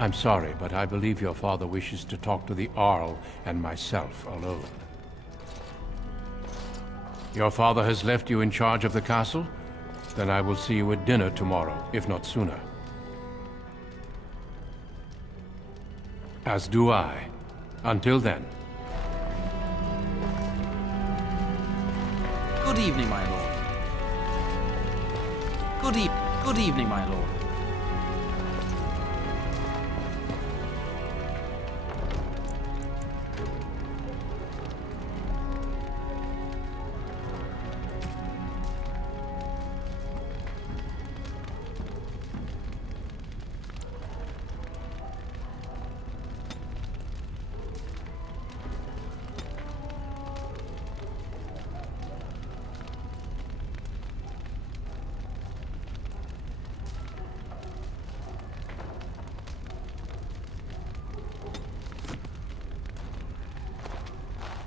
I'm sorry, but I believe your father wishes to talk to the Arl and myself alone. Your father has left you in charge of the castle? Then I will see you at dinner tomorrow, if not sooner. As do I. Until then. Good evening, my lord. Good evening, my lord.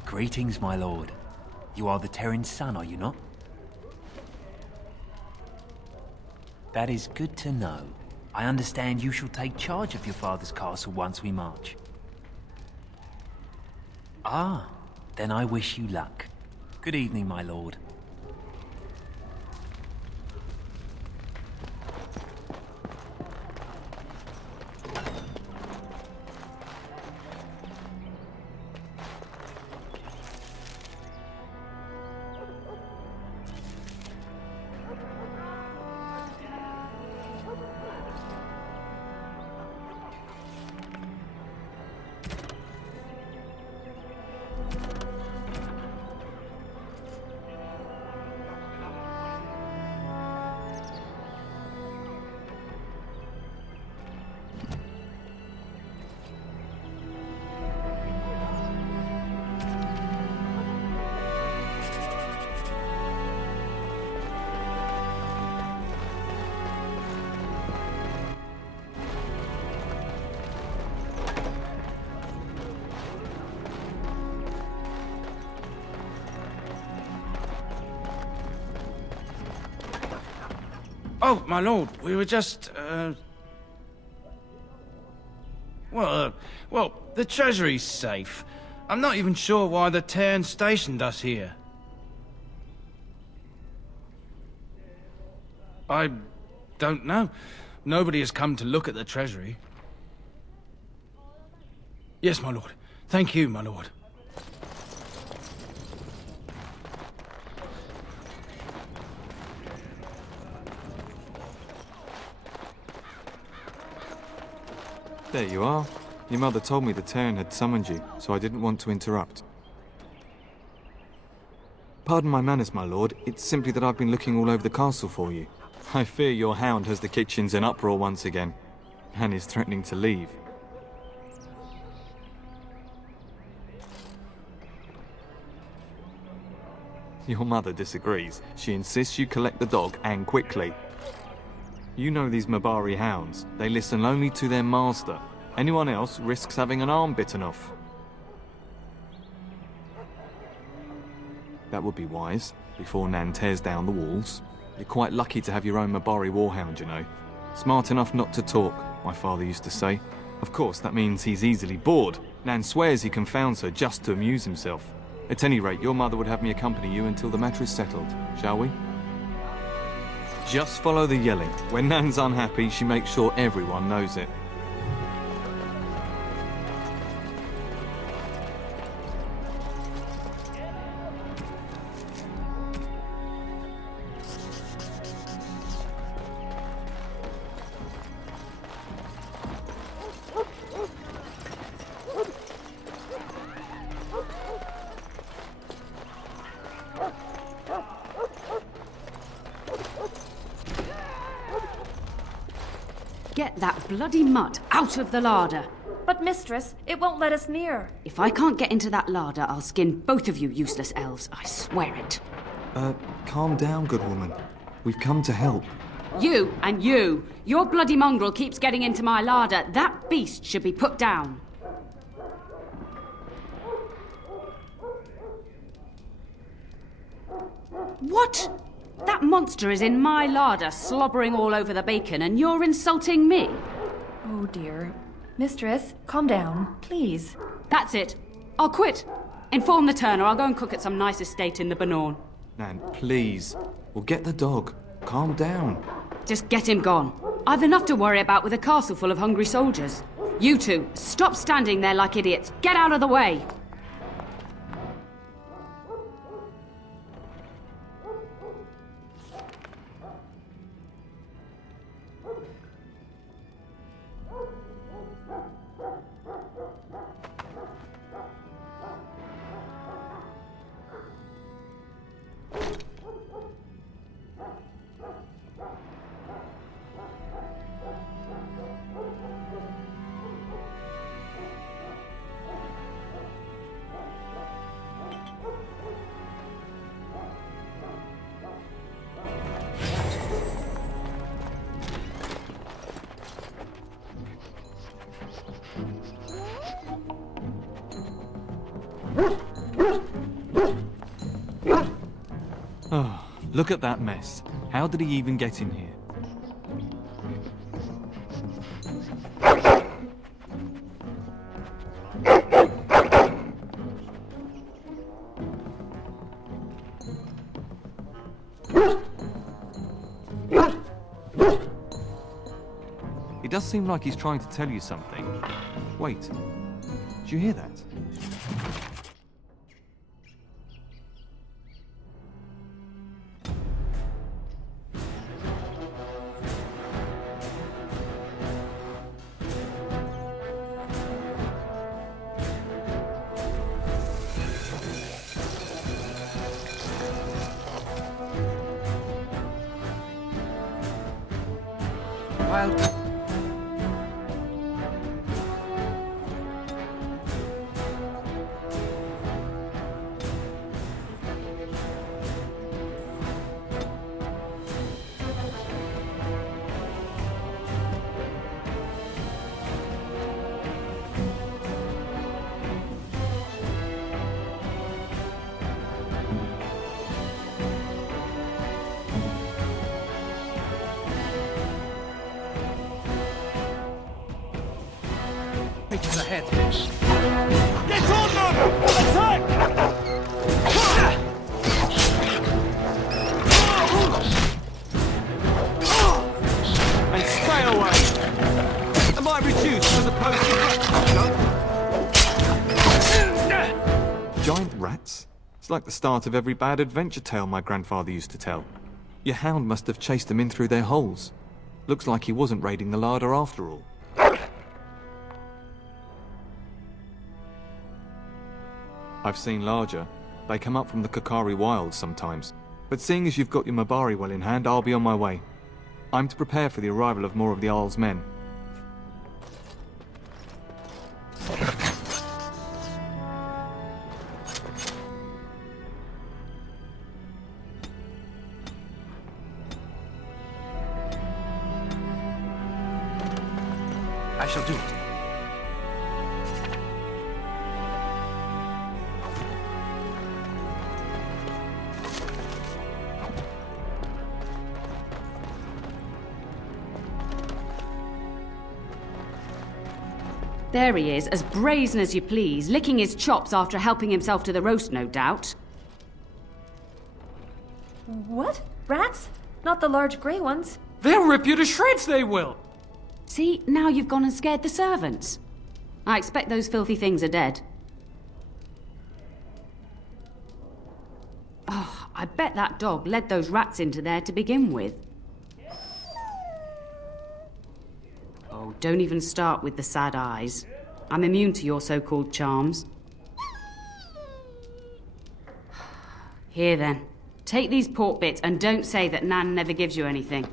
Greetings, my lord. You are the Terran's son, are you not? That is good to know. I understand you shall take charge of your father's castle once we march. Ah, then I wish you luck. Good evening, my lord. Oh, my lord, we were just, well, the treasury's safe. I'm not even sure why the Terran stationed us here. I don't know. Nobody has come to look at the treasury. Yes, my lord. Thank you, my lord. There you are. Your mother told me the Terran had summoned you, so I didn't want to interrupt. Pardon my manners, my lord. It's simply that I've been looking all over the castle for you. I fear your hound has the kitchens in uproar once again, and is threatening to leave. Your mother disagrees. She insists you collect the dog, and quickly. You know these Mabari hounds. They listen only to their master. Anyone else risks having an arm bitten off. That would be wise, before Nan tears down the walls. You're quite lucky to have your own Mabari warhound, you know. Smart enough not to talk, my father used to say. Of course, that means he's easily bored. Nan swears he confounds her just to amuse himself. At any rate, your mother would have me accompany you until the matter is settled, shall we? Just follow the yelling. When Nan's unhappy, she makes sure everyone knows it. Get that bloody mutt out of the larder. But mistress, it won't let us near. If I can't get into that larder, I'll skin both of you useless elves. I swear it. Calm down, good woman. We've come to help. You and you. Your bloody mongrel keeps getting into my larder. That beast should be put down. What? That monster is in my larder, slobbering all over the bacon, and you're insulting me? Oh dear. Mistress, calm down, please. That's it. I'll quit. Inform the turner. I'll go and cook at some nice estate in the Banorn. Nan, please. We'll get the dog. Calm down. Just get him gone. I've enough to worry about with a castle full of hungry soldiers. You two, stop standing there like idiots. Get out of the way. Oh, look at that mess. How did he even get in here? It does seem like he's trying to tell you something. Wait, do you hear that? Ahead. Get on them! Attack! And stay away! Am I reduced as opposed to... Giant rats? It's like the start of every bad adventure tale my grandfather used to tell. Your hound must have chased them in through their holes. Looks like he wasn't raiding the larder after all. I've seen larger. They come up from the Kakari wilds sometimes. But seeing as you've got your Mabari well in hand, I'll be on my way. I'm to prepare for the arrival of more of the Isle's men. I shall do it. There he is, as brazen as you please, licking his chops after helping himself to the roast, no doubt. What? Rats? Not the large grey ones. They'll rip you to shreds, they will! See, now you've gone and scared the servants. I expect those filthy things are dead. Oh, I bet that dog led those rats into there to begin with. Oh, don't even start with the sad eyes. I'm immune to your so-called charms. Here then, take these pork bits and don't say that Nan never gives you anything.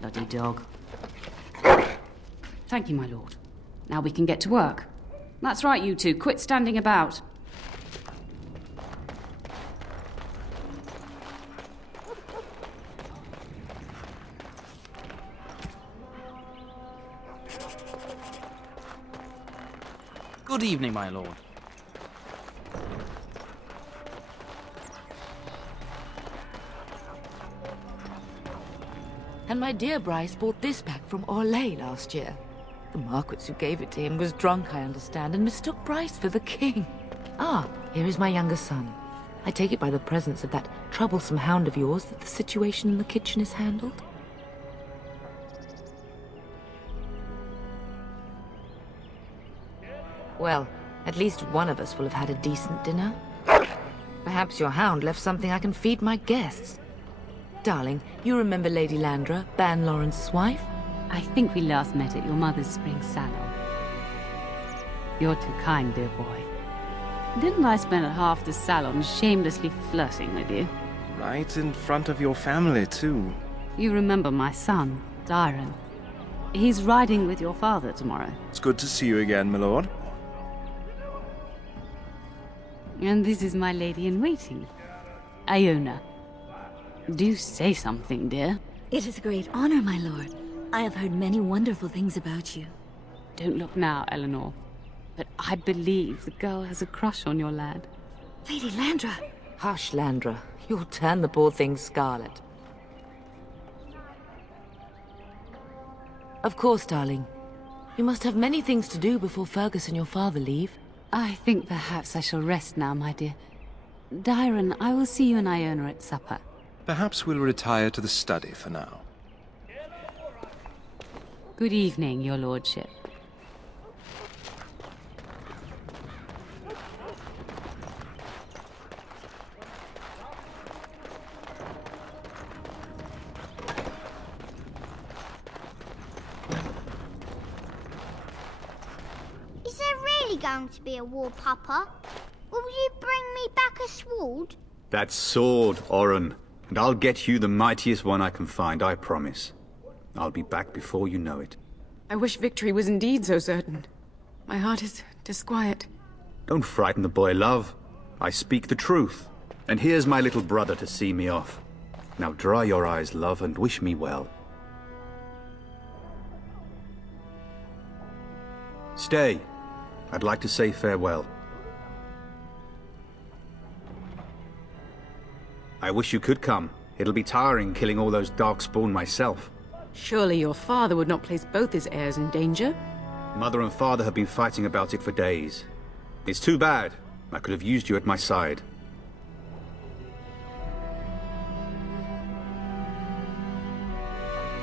Bloody dog. Thank you, my lord. Now we can get to work. That's right, you two. Quit standing about. Good evening, my lord. And my dear Bryce bought this pack from Orlais last year. The Marquis who gave it to him was drunk, I understand, and mistook Bryce for the king. Ah, here is my younger son. I take it by the presence of that troublesome hound of yours that the situation in the kitchen is handled? Well, at least one of us will have had a decent dinner. Perhaps your hound left something I can feed my guests. Darling, you remember Lady Landra, Ban Lawrence's wife? I think we last met at your mother's spring salon. You're too kind, dear boy. Didn't I spend half the salon shamelessly flirting with you? Right in front of your family, too. You remember my son, Dyron. He's riding with your father tomorrow. It's good to see you again, my lord. And this is my lady-in-waiting, Iona. Do say something, dear. It is a great honor, my lord. I have heard many wonderful things about you. Don't look now, Eleanor. But I believe the girl has a crush on your lad. Lady Landra! Hush, Landra. You'll turn the poor thing scarlet. Of course, darling. You must have many things to do before Fergus and your father leave. I think perhaps I shall rest now, my dear. Dyron, I will see you and Iona at supper. Perhaps we'll retire to the study for now. Good evening, your lordship. Is there really going to be a war, Papa? Will you bring me back a sword? That sword, Oren. And I'll get you the mightiest one I can find, I promise. I'll be back before you know it. I wish victory was indeed so certain. My heart is disquiet. Don't frighten the boy, love. I speak the truth. And here's my little brother to see me off. Now dry your eyes, love, and wish me well. Stay. I'd like to say farewell. I wish you could come. It'll be tiring killing all those Darkspawn myself. Surely your father would not place both his heirs in danger? Mother and father have been fighting about it for days. It's too bad. I could have used you at my side.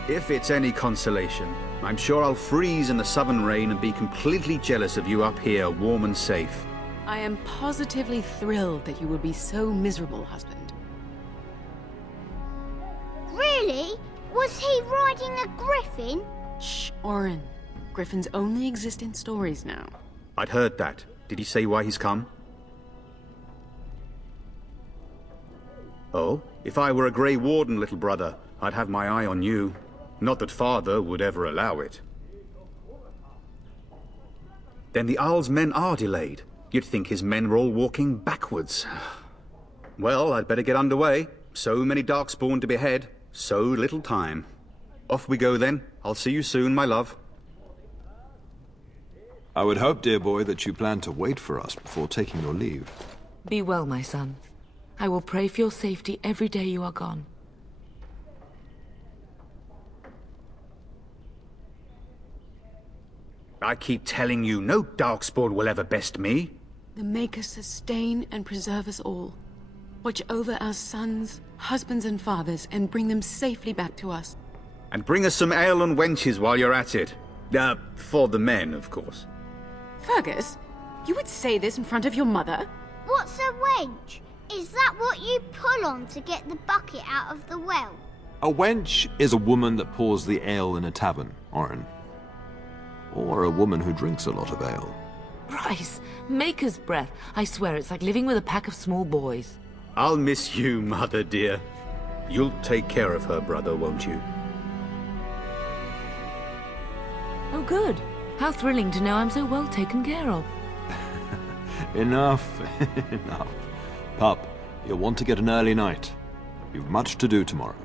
If it's any consolation, I'm sure I'll freeze in the southern rain and be completely jealous of you up here, warm and safe. I am positively thrilled that you would be so miserable, husband. Really? Was he riding a griffin? Shh, Oren. Griffins only exist in stories now. I'd heard that. Did he say why he's come? Oh, if I were a Grey Warden, little brother, I'd have my eye on you. Not that father would ever allow it. Then the Arl's men are delayed. You'd think his men were all walking backwards. Well, I'd better get underway. So many Darkspawn to behead. So little time. Off we go then. I'll see you soon, my love. I would hope, dear boy, that you plan to wait for us before taking your leave. Be well, my son. I will pray for your safety every day you are gone. I keep telling you, no Darkspawn will ever best me. The Maker sustain and preserve us all. Watch over our sons, husbands and fathers, and bring them safely back to us. And bring us some ale and wenches while you're at it. For the men, of course. Fergus, you would say this in front of your mother? What's a wench? Is that what you pull on to get the bucket out of the well? A wench is a woman that pours the ale in a tavern, Oren. Or a woman who drinks a lot of ale. Bryce, Maker's breath. I swear it's like living with a pack of small boys. I'll miss you, mother dear. You'll take care of her, brother, won't you? Oh, good. How thrilling to know I'm so well taken care of. Enough, enough. Pup, you'll want to get an early night. You've much to do tomorrow.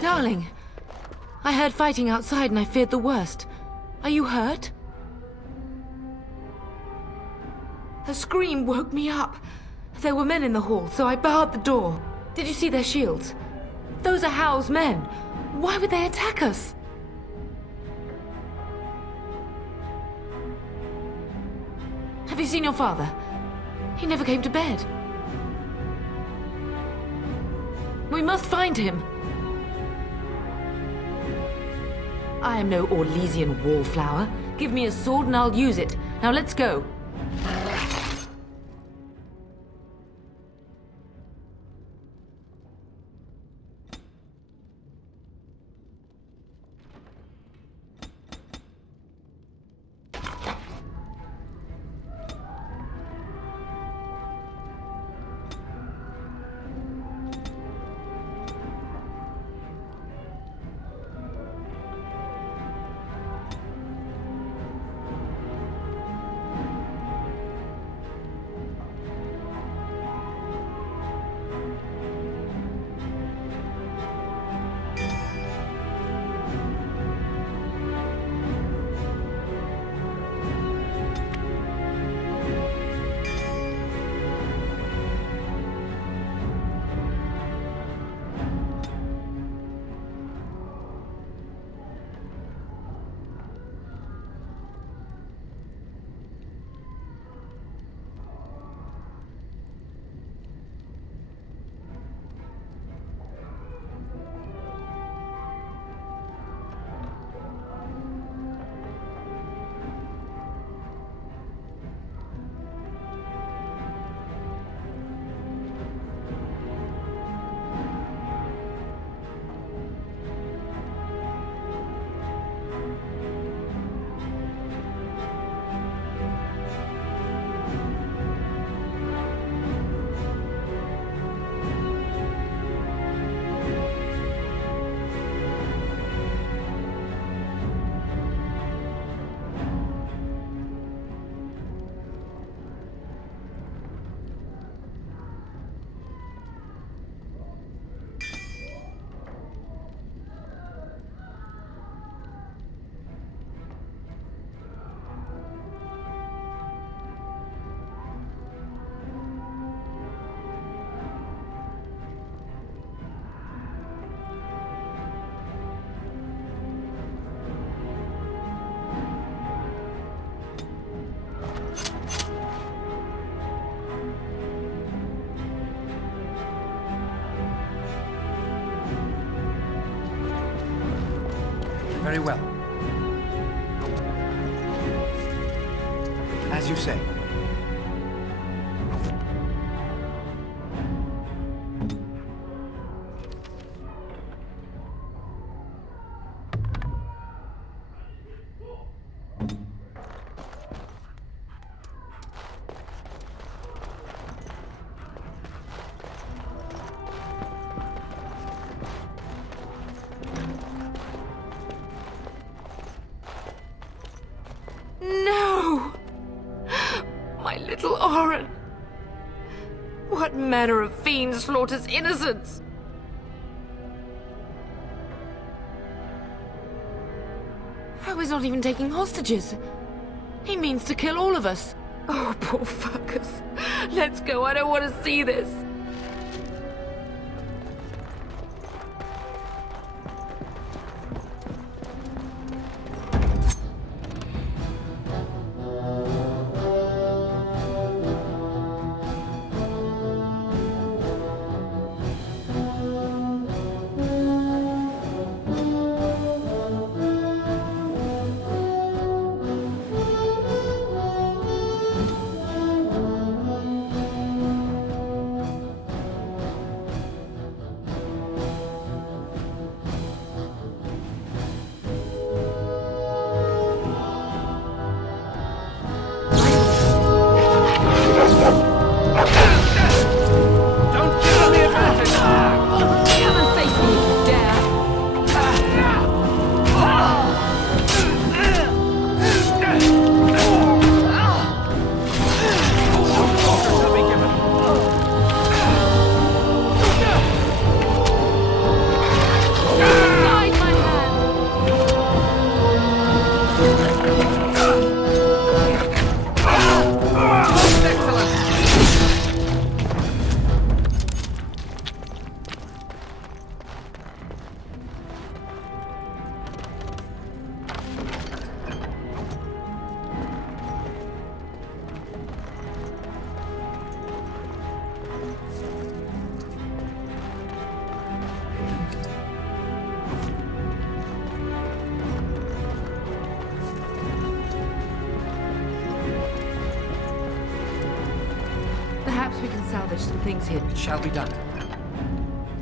Darling, I heard fighting outside and I feared the worst. Are you hurt? Her scream woke me up. There were men in the hall, so I barred the door. Did you see their shields? Those are Howl's men. Why would they attack us? Have you seen your father? He never came to bed. We must find him. I am no Orlesian wallflower. Give me a sword and I'll use it. Now let's go. Very well. As you say. No! My little Oren! What manner of fiend slaughters innocents? Oh, he's not even taking hostages. He means to kill all of us. Oh, poor fuckers. Let's go. I don't want to see this. We can salvage some things here. It shall be done.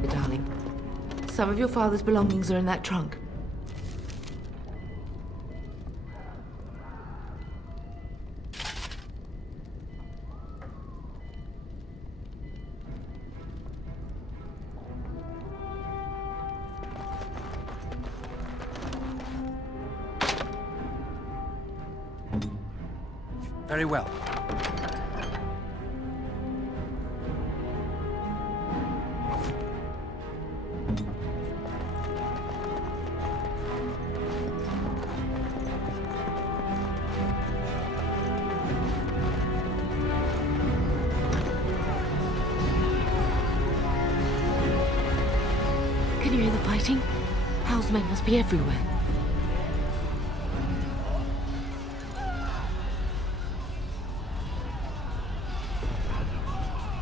Darling, some of your father's belongings are in that trunk. Very well. Can you hear the fighting? Hal's men must be everywhere.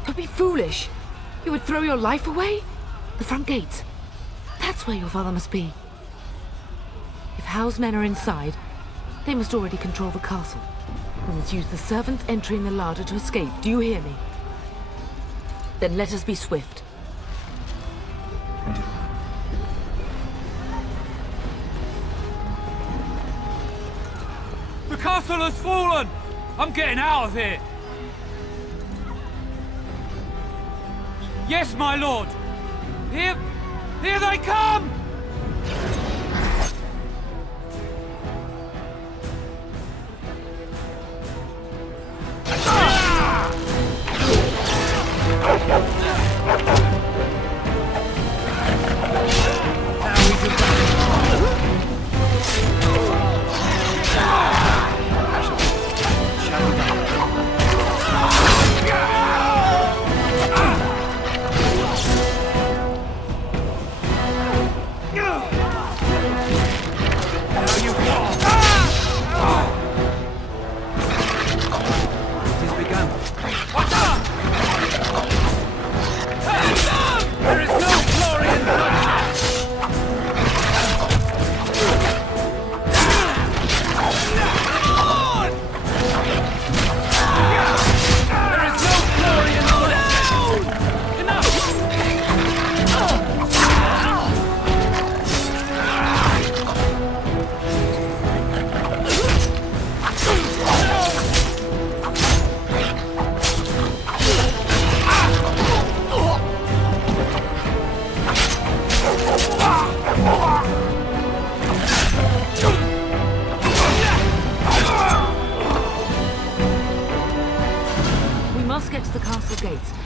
Don't be foolish. You would throw your life away? The front gates. That's where your father must be. If Hal's men are inside, they must already control the castle. We must use the servants entering the larder to escape. Do you hear me? Then let us be swift. The castle has fallen! I'm getting out of here! Yes, my lord! Here they come!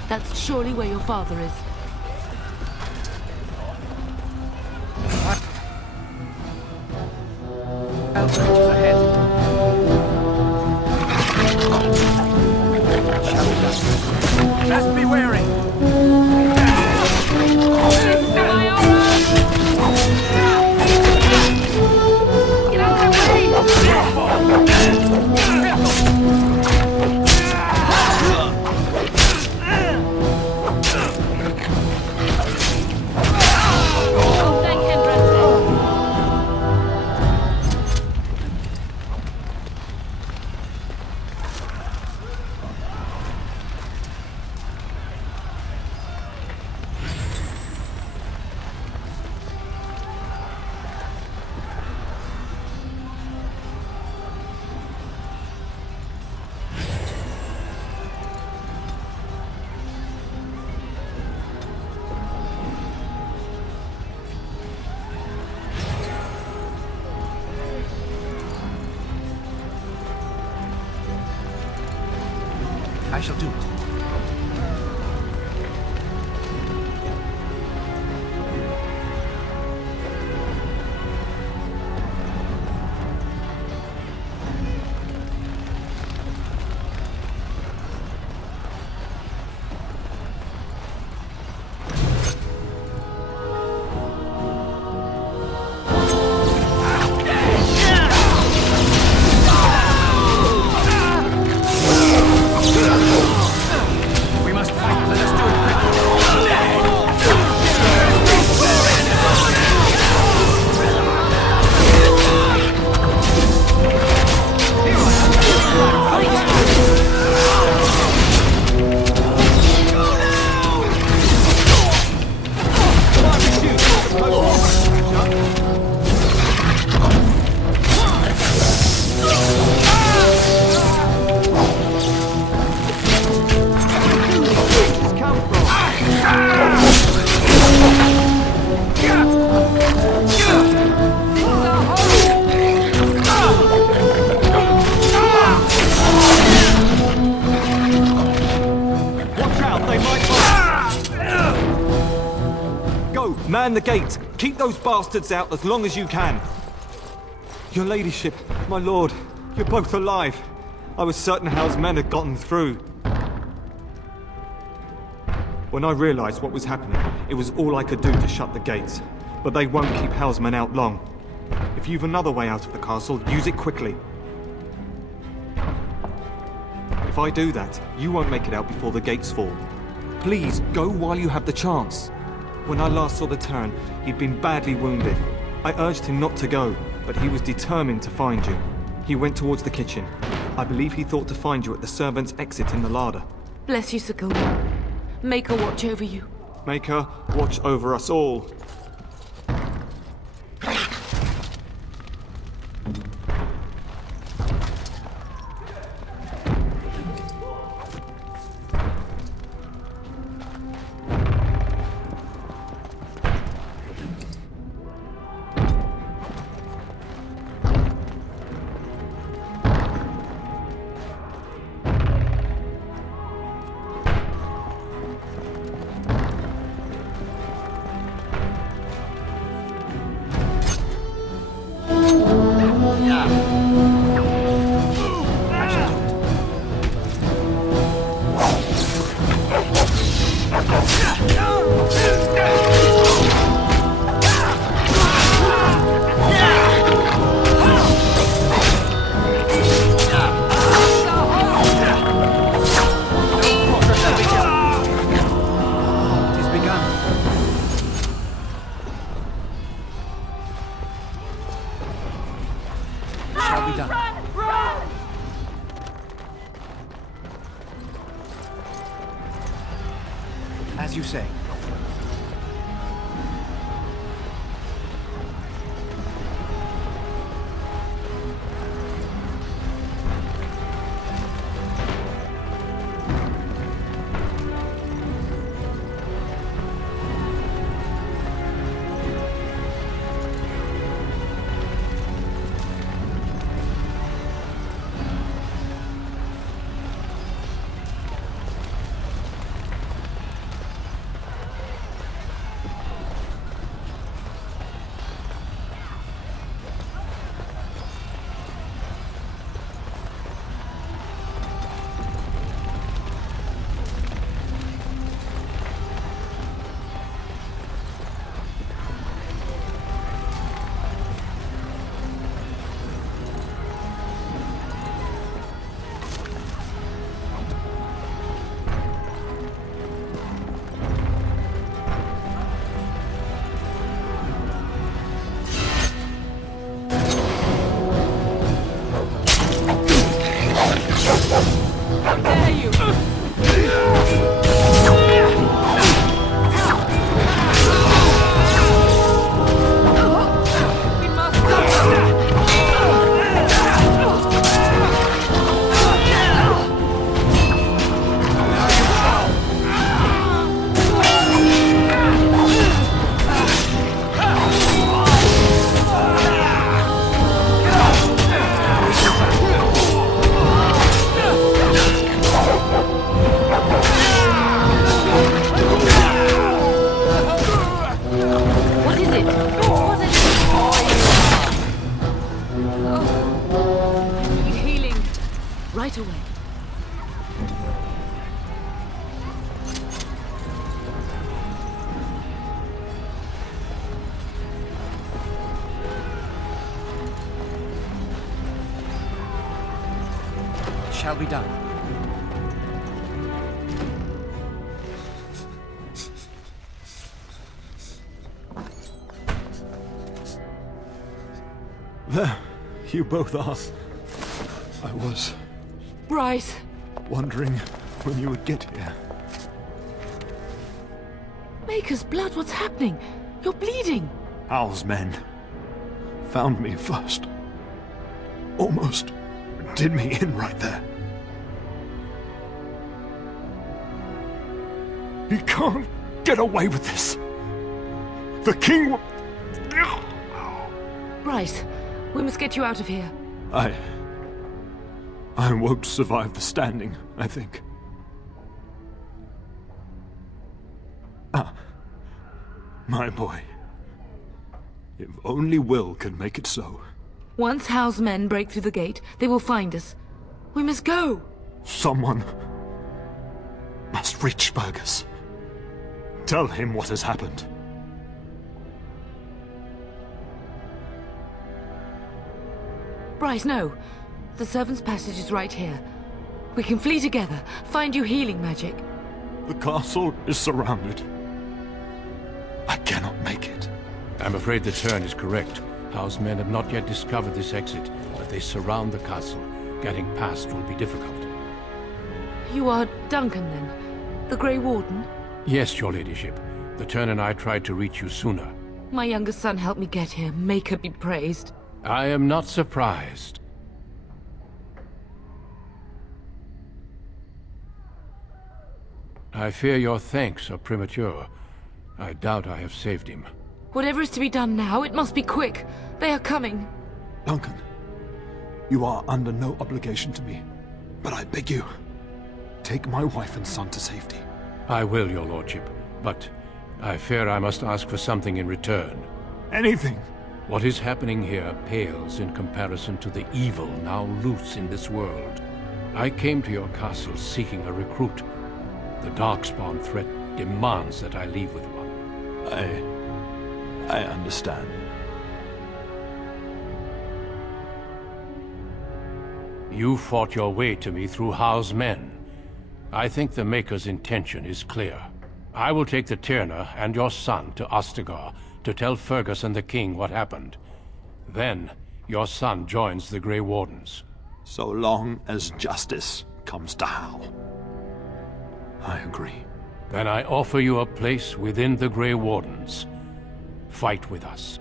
That's surely where your father is. Outreaches ahead. Shall we go? Just be wary. I shall do it. Man the gate! Keep those bastards out as long as you can! Your ladyship, my lord, you're both alive. I was certain Hal's men had gotten through. When I realized what was happening, it was all I could do to shut the gates. But they won't keep Hal's men out long. If you've another way out of the castle, use it quickly. If I do that, you won't make it out before the gates fall. Please, go while you have the chance. When I last saw the Terran, he'd been badly wounded. I urged him not to go, but he was determined to find you. He went towards the kitchen. I believe he thought to find you at the servants' exit in the larder. Bless you, Sakuma. Make her watch over you. Make her watch over us all. As you say. Get away. It shall be done. There, you both are. I was Bryce! wondering when you would get here. Maker's blood, what's happening? You're bleeding! Hal's men found me first. Almost did me in right there. He can't get away with this. The king will... Bryce, we must get you out of here. I won't survive the standing, I think. Ah, my boy. If only Will can make it so. Once Hal's men break through the gate, they will find us. We must go! Someone must reach Fergus. Tell him what has happened. Bryce, no. The servant's passage is right here. We can flee together, find you healing magic. The castle is surrounded. I cannot make it. I'm afraid the turn is correct. House men have not yet discovered this exit, but they surround the castle. Getting past will be difficult. You are Duncan, then? The Grey Warden? Yes, your ladyship. The turn and I tried to reach you sooner. My younger son helped me get here. Maker be praised. I am not surprised. I fear your thanks are premature. I doubt I have saved him. Whatever is to be done now, it must be quick. They are coming. Duncan, you are under no obligation to me, but I beg you, take my wife and son to safety. I will, your lordship, but I fear I must ask for something in return. Anything. What is happening here pales in comparison to the evil now loose in this world. I came to your castle seeking a recruit. The Darkspawn threat demands that I leave with one. I understand. You fought your way to me through Hal's men. I think the Maker's intention is clear. I will take the Tyrna and your son to Ostagar to tell Fergus and the king what happened. Then, your son joins the Grey Wardens. So long as justice comes to Hal. I agree. Then I offer you a place within the Grey Wardens. Fight with us.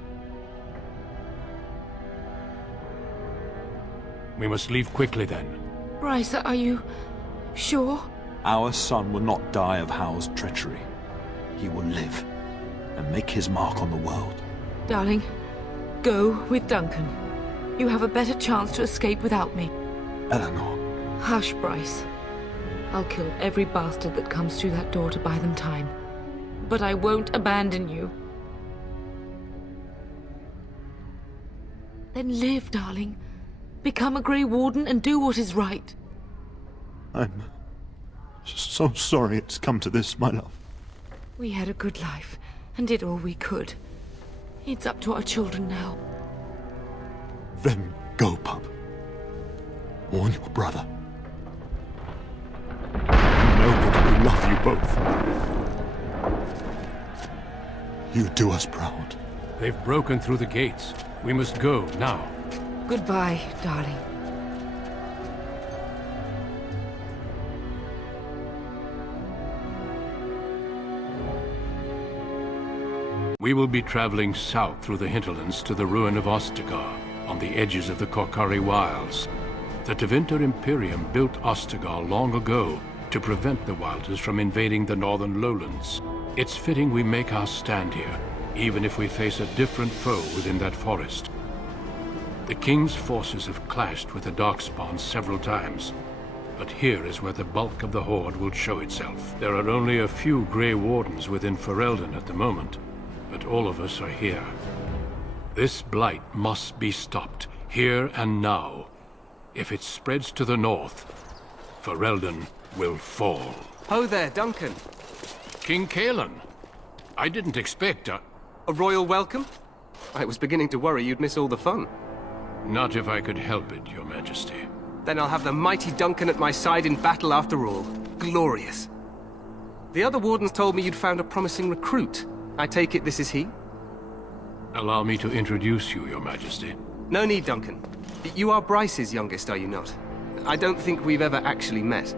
We must leave quickly then. Bryce, are you sure? Our son will not die of Hal's treachery. He will live and make his mark on the world. Darling, go with Duncan. You have a better chance to escape without me. Eleanor. Hush, Bryce. I'll kill every bastard that comes through that door to buy them time. But I won't abandon you. Then live, darling. Become a Grey Warden and do what is right. I'm so sorry it's come to this, my love. We had a good life and did all we could. It's up to our children now. Then go, pup. Warn your brother. Know that we love you both. You do us proud. They've broken through the gates. We must go now. Goodbye, darling. We will be traveling south through the hinterlands to the ruin of Ostagar, on the edges of the Korkari Wilds. The Tevinter Imperium built Ostagar long ago to prevent the Wilders from invading the northern lowlands. It's fitting we make our stand here, even if we face a different foe within that forest. The King's forces have clashed with the Darkspawn several times, but here is where the bulk of the Horde will show itself. There are only a few Grey Wardens within Ferelden at the moment, but all of us are here. This blight must be stopped, here and now. If it spreads to the north, Ferelden will fall. Ho there, Duncan. King Kaelan. I didn't expect a royal welcome? I was beginning to worry you'd miss all the fun. Not if I could help it, Your Majesty. Then I'll have the mighty Duncan at my side in battle after all. Glorious. The other wardens told me you'd found a promising recruit. I take it this is he? Allow me to introduce you, Your Majesty. No need, Duncan. You are Bryce's youngest, are you not? I don't think we've ever actually met.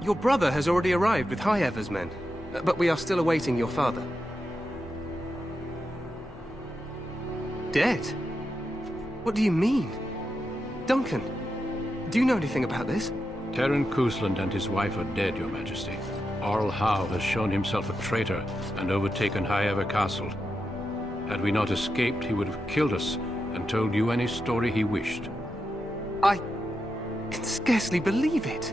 Your brother has already arrived with High Ever's men, but we are still awaiting your father. Dead? What do you mean? Duncan, do you know anything about this? Terran Cousland and his wife are dead, Your Majesty. Arl Howe has shown himself a traitor and overtaken High Ever Castle. Had we not escaped, he would have killed us and told you any story he wished. I can scarcely believe it.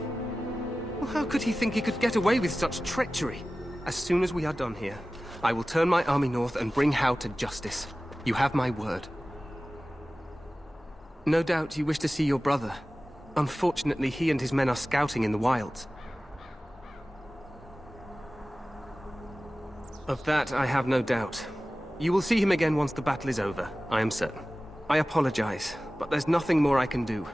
Well, how could he think he could get away with such treachery? As soon as we are done here, I will turn my army north and bring Howe to justice. You have my word. No doubt you wish to see your brother. Unfortunately, he and his men are scouting in the wilds. Of that, I have no doubt. You will see him again once the battle is over, I am certain. I apologize, but there's nothing more I can do.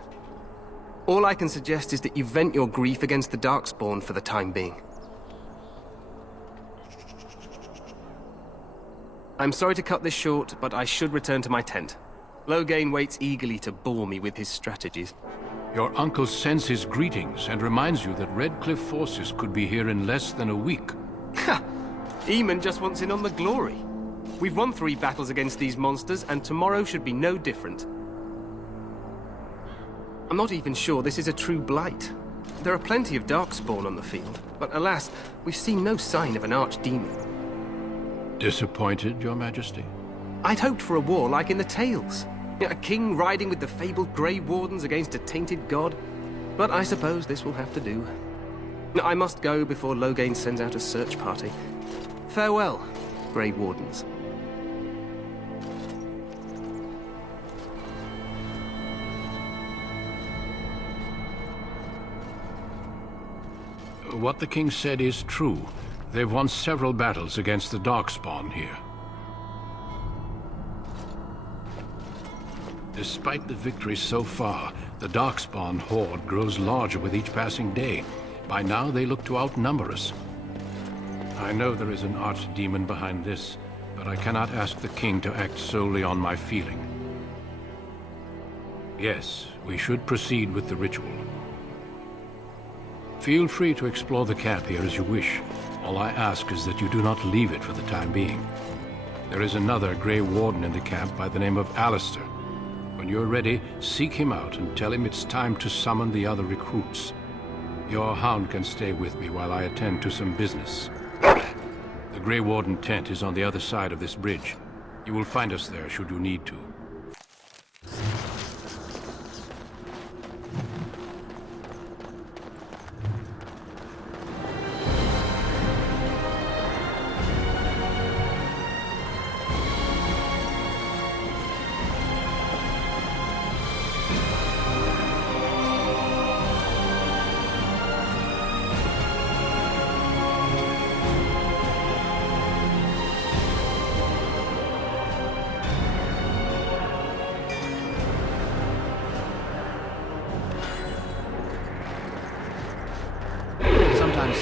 All I can suggest is that you vent your grief against the Darkspawn for the time being. I'm sorry to cut this short, but I should return to my tent. Loghain waits eagerly to bore me with his strategies. Your uncle sends his greetings and reminds you that Redcliffe forces could be here in less than a week. Ha! Eamon just wants in on the glory. We've won 3 battles against these monsters, and tomorrow should be no different. I'm not even sure this is a true blight. There are plenty of Darkspawn on the field, but alas, we've seen no sign of an archdemon. Disappointed, Your Majesty? I'd hoped for a war like in the tales. A king riding with the fabled Grey Wardens against a tainted god. But I suppose this will have to do. I must go before Loghain sends out a search party. Farewell, Grey Wardens. What the king said is true. They've won several battles against the Darkspawn here. Despite the victories so far, the Darkspawn horde grows larger with each passing day. By now, they look to outnumber us. I know there is an archdemon behind this, but I cannot ask the king to act solely on my feeling. Yes, we should proceed with the ritual. Feel free to explore the camp here as you wish. All I ask is that you do not leave it for the time being. There is another Grey Warden in the camp by the name of Alistair. When you're ready, seek him out and tell him it's time to summon the other recruits. Your hound can stay with me while I attend to some business. The Grey Warden tent is on the other side of this bridge. You will find us there should you need to.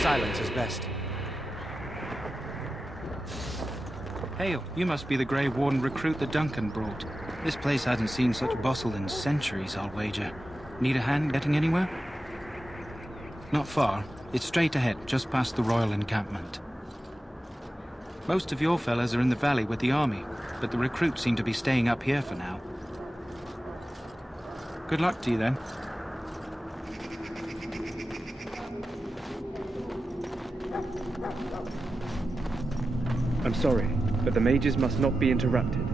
Silence is best. Hail, you must be the Grey Warden recruit that Duncan brought. This place hasn't seen such bustle in centuries, I'll wager. Need a hand getting anywhere? Not far. It's straight ahead, just past the royal encampment. Most of your fellas are in the valley with the army, but the recruits seem to be staying up here for now. Good luck to you then. I'm sorry, but the mages must not be interrupted.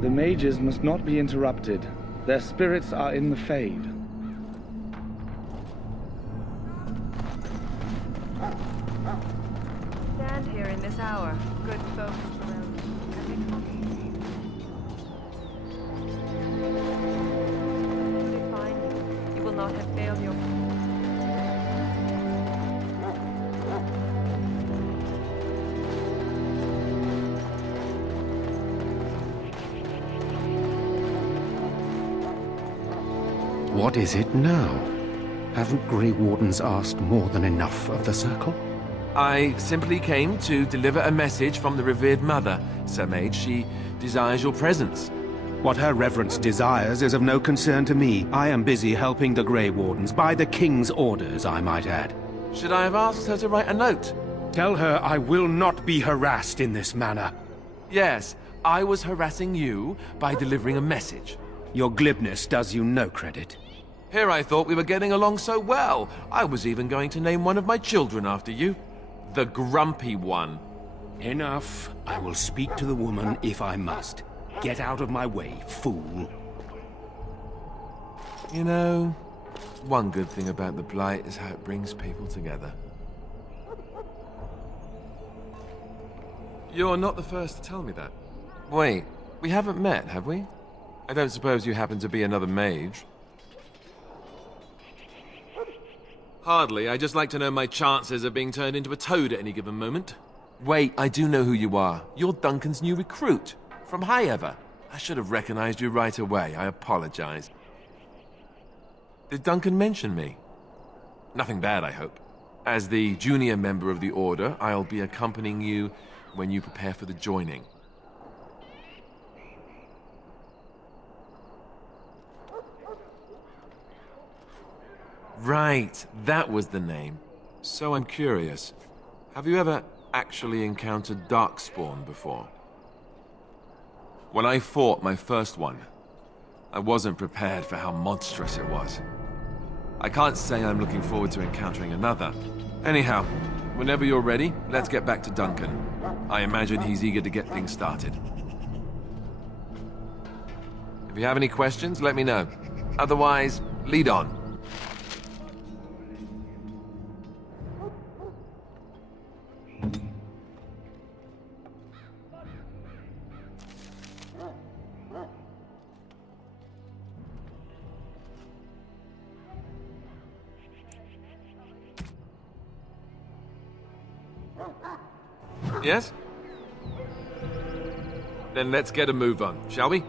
The mages must not be interrupted. Their spirits are in the Fade. Stand here in this hour, good folks around. What is it now? Haven't Grey Wardens asked more than enough of the Circle? I simply came to deliver a message from the revered mother, Sir Mage. She desires your presence. What her reverence desires is of no concern to me. I am busy helping the Grey Wardens, by the King's orders, I might add. Should I have asked her to write a note? Tell her I will not be harassed in this manner. Yes, I was harassing you by delivering a message. Your glibness does you no credit. Here I thought we were getting along so well. I was even going to name one of my children after you. The Grumpy One. Enough. I will speak to the woman if I must. Get out of my way, fool. You know, one good thing about the Blight is how it brings people together. You're not the first to tell me that. Wait, we haven't met, have we? I don't suppose you happen to be another mage? Hardly. I just like to know my chances of being turned into a toad at any given moment. Wait, I do know who you are. You're Duncan's new recruit. From Highever. I should have recognized you right away. I apologize. Did Duncan mention me? Nothing bad, I hope. As the junior member of the Order, I'll be accompanying you when you prepare for the joining. Right, that was the name. So I'm curious. Have you ever actually encountered Darkspawn before? When I fought my first one, I wasn't prepared for how monstrous it was. I can't say I'm looking forward to encountering another. Anyhow, whenever you're ready, let's get back to Duncan. I imagine he's eager to get things started. If you have any questions, let me know. Otherwise, lead on. Yes? Then let's get a move on, shall we?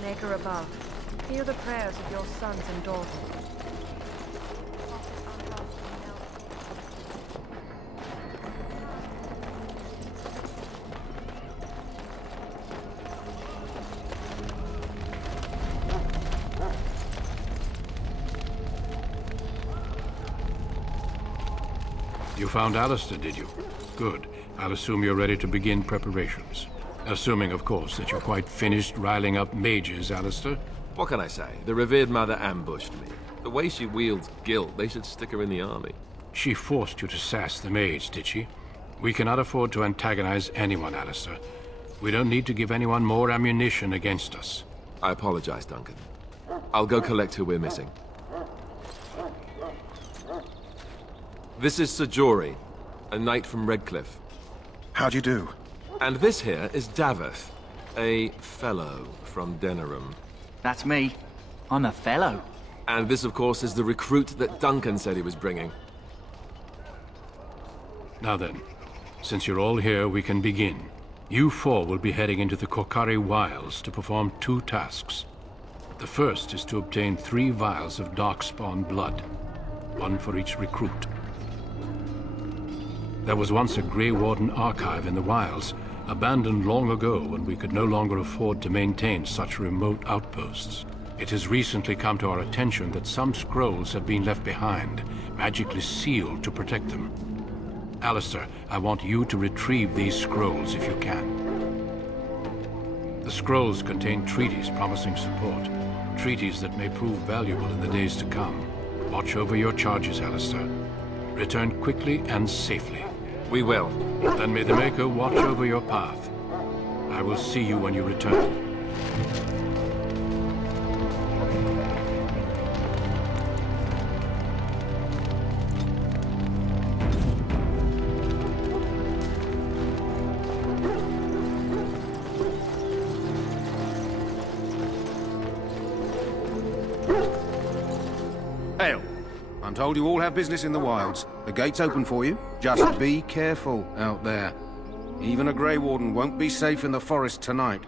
Maker above, hear the prayers of your sons and daughters. You found Alistair, did you? Good. I'll assume you're ready to begin preparations. Assuming, of course, that you're quite finished riling up mages, Alistair. What can I say? The revered mother ambushed me. The way she wields guilt, they should stick her in the army. She forced you to sass the mage, did she? We cannot afford to antagonize anyone, Alistair. We don't need to give anyone more ammunition against us. I apologize, Duncan. I'll go collect who we're missing. This is Sir Jory, a knight from Redcliffe. How do you do? And this here is Daveth, a fellow from Denerim. That's me. I'm a fellow. And this, of course, is the recruit that Duncan said he was bringing. Now then, since you're all here, we can begin. You four will be heading into the Korkari Wilds to perform 2 tasks. The first is to obtain 3 vials of Darkspawn blood, 1 for each recruit. There was once a Grey Warden archive in the wilds, abandoned long ago when we could no longer afford to maintain such remote outposts. It has recently come to our attention that some scrolls have been left behind, magically sealed to protect them. Alistair, I want you to retrieve these scrolls if you can. The scrolls contain treaties promising support, treaties that may prove valuable in the days to come. Watch over your charges, Alistair. Return quickly and safely. We will. Then may the Maker watch over your path. I will see you when you return. I'm told you all have business in the wilds. The gate's open for you. Just be careful out there. Even a Grey Warden won't be safe in the forest tonight.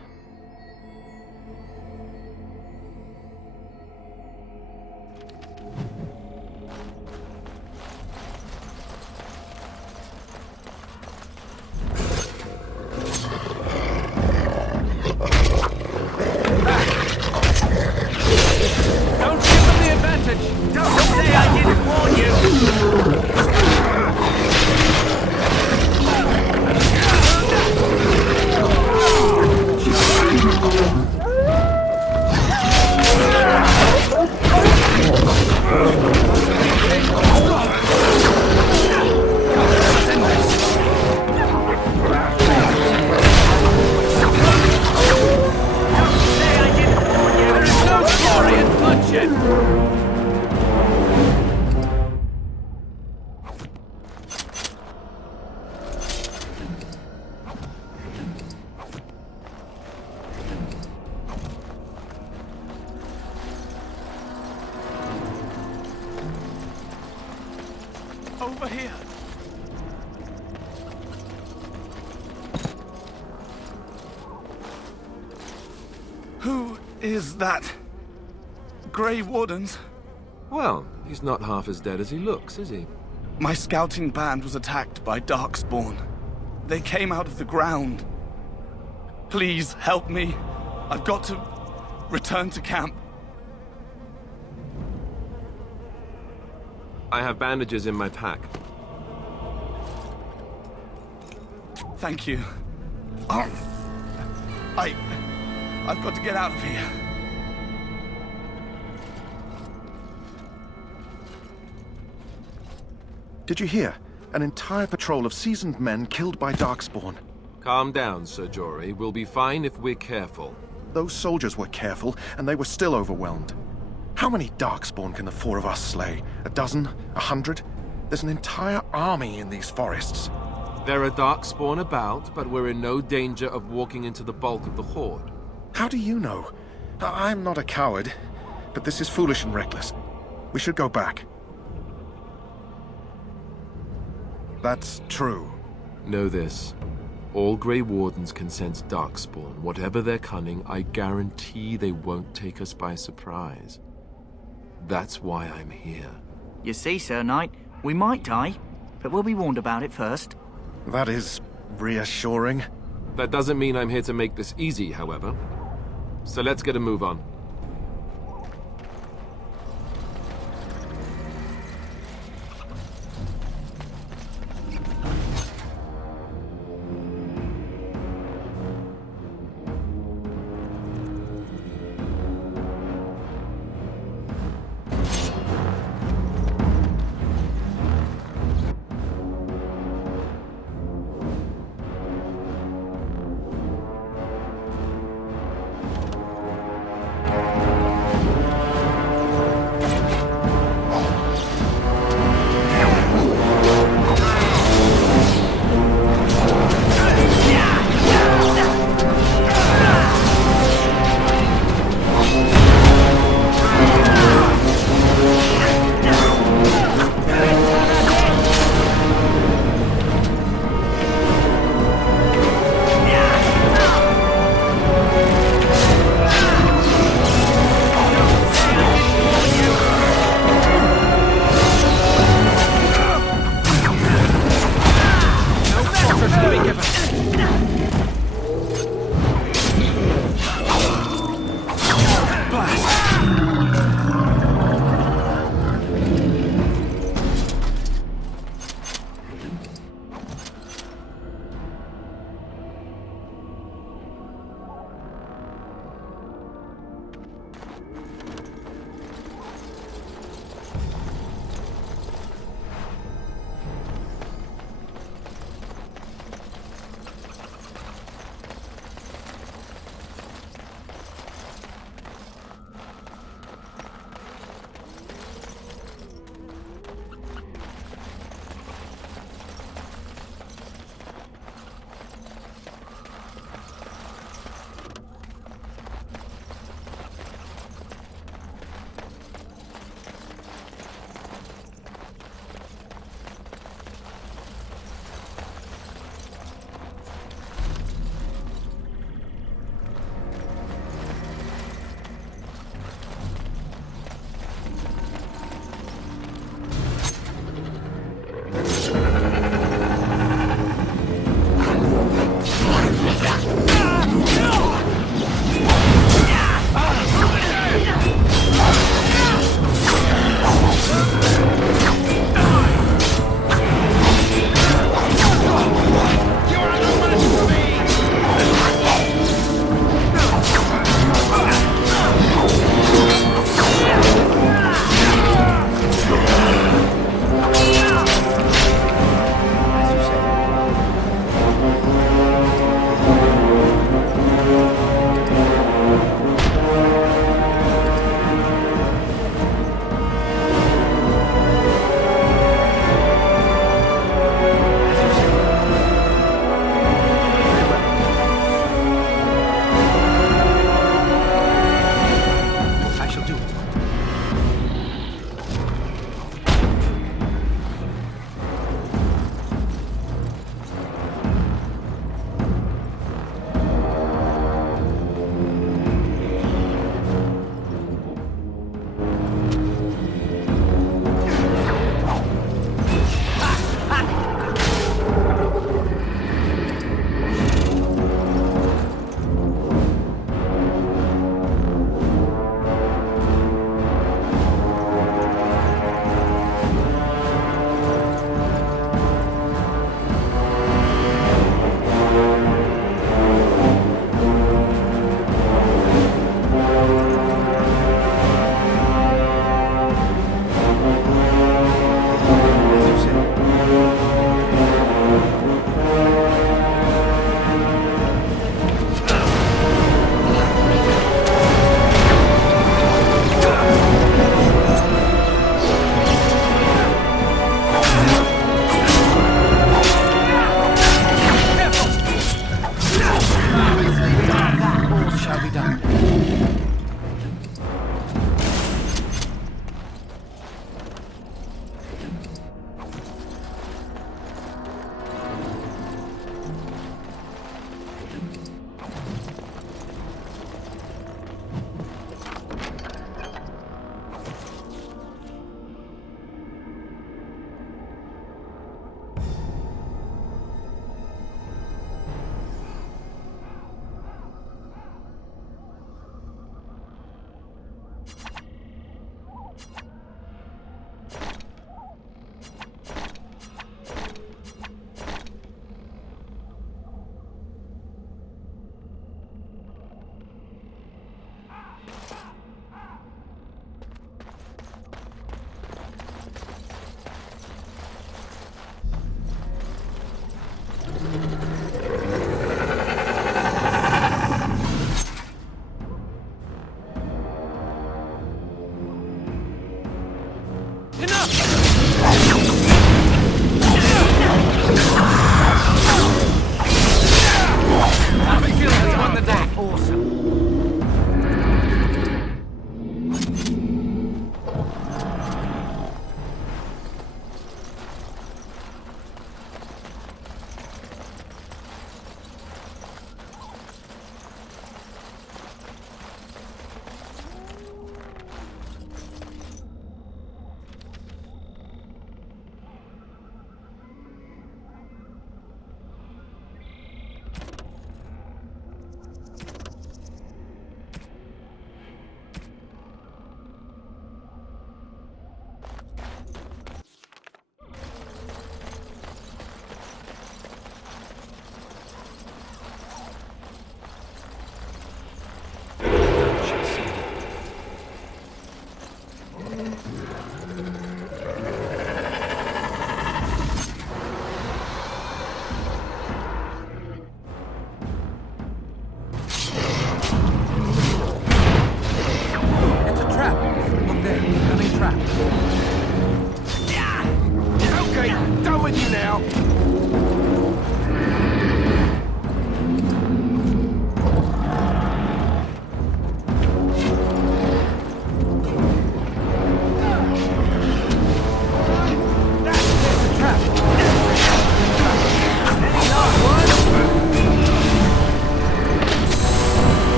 Over here. Who is that? Grey Wardens? Well, he's not half as dead as he looks, is he? My scouting band was attacked by Darkspawn. They came out of the ground. Please help me. I've got to return to camp. I have bandages in my pack. Thank you. Oh, I've got to get out of here. Did you hear? An entire patrol of seasoned men killed by Darkspawn. Calm down, Sir Jory. We'll be fine if we're careful. Those soldiers were careful, and they were still overwhelmed. How many Darkspawn can the four of us slay? A dozen? 100? There's an entire army in these forests. There are Darkspawn about, but we're in no danger of walking into the bulk of the Horde. How do you know? I'm not a coward, but this is foolish and reckless. We should go back. That's true. Know this. All Grey Wardens can sense Darkspawn. Whatever their cunning, I guarantee they won't take us by surprise. That's why I'm here. You see, Sir Knight, we might die, but we'll be warned about it first. That is reassuring. That doesn't mean I'm here to make this easy, however. So let's get a move on.